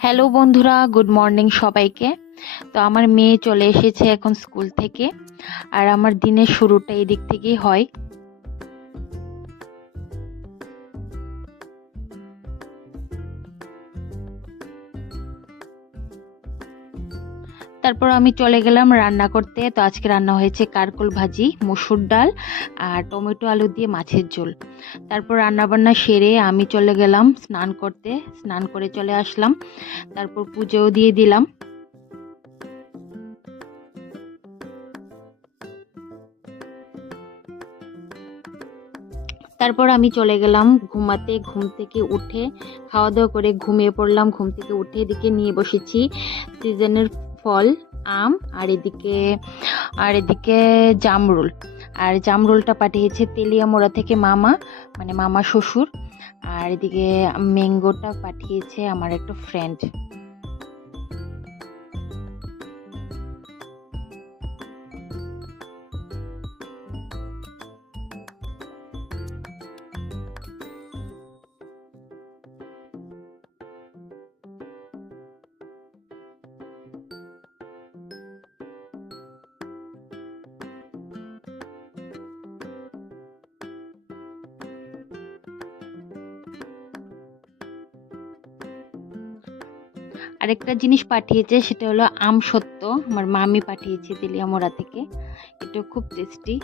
Hello বন্ধুরা, good morning সবাইকে। তো আমার মেয়ে চলে এসেছে এখন স্কুল থেকে, আর আমার দিনের শুরুটা এই দিক থেকেই হয়। তারপর আমি চলে গেলাম রান্না করতে। তো আজকে রান্না হয়েছে কারকল ভাজি, মসুর ডাল আর টমেটো আলু দিয়ে মাছের ঝোল। তারপর রান্না বান্না সেরে আমি চলে গেলাম স্নান করতে। স্নান করে চলে আসলাম, তারপর পুজোও দিয়ে দিলাম। তারপর আমি চলে গেলাম ঘুমাতে। ঘুম থেকে উঠে খাওয়া দাওয়া করে ঘুমিয়ে পড়লাম। ঘুম থেকে উঠে এদিকে নিয়ে বসেছি সিজনের ফল, আম, আর এদিকে জামরুল। আর জামরুলটা পাঠিয়েছে তেলিয়ামোড়া থেকে মামা, মানে মামা শ্বশুর। আর এদিকে ম্যাঙ্গোটা পাঠিয়েছে আমার একটা ফ্রেন্ড। আরেকটা জিনিস পাঠিয়েছে, সেটা হলো আম সত্ত্ব। আমার মামি পাঠিয়েছে তেলিয়ামোড়া থেকে। এটা খুব টেস্টি।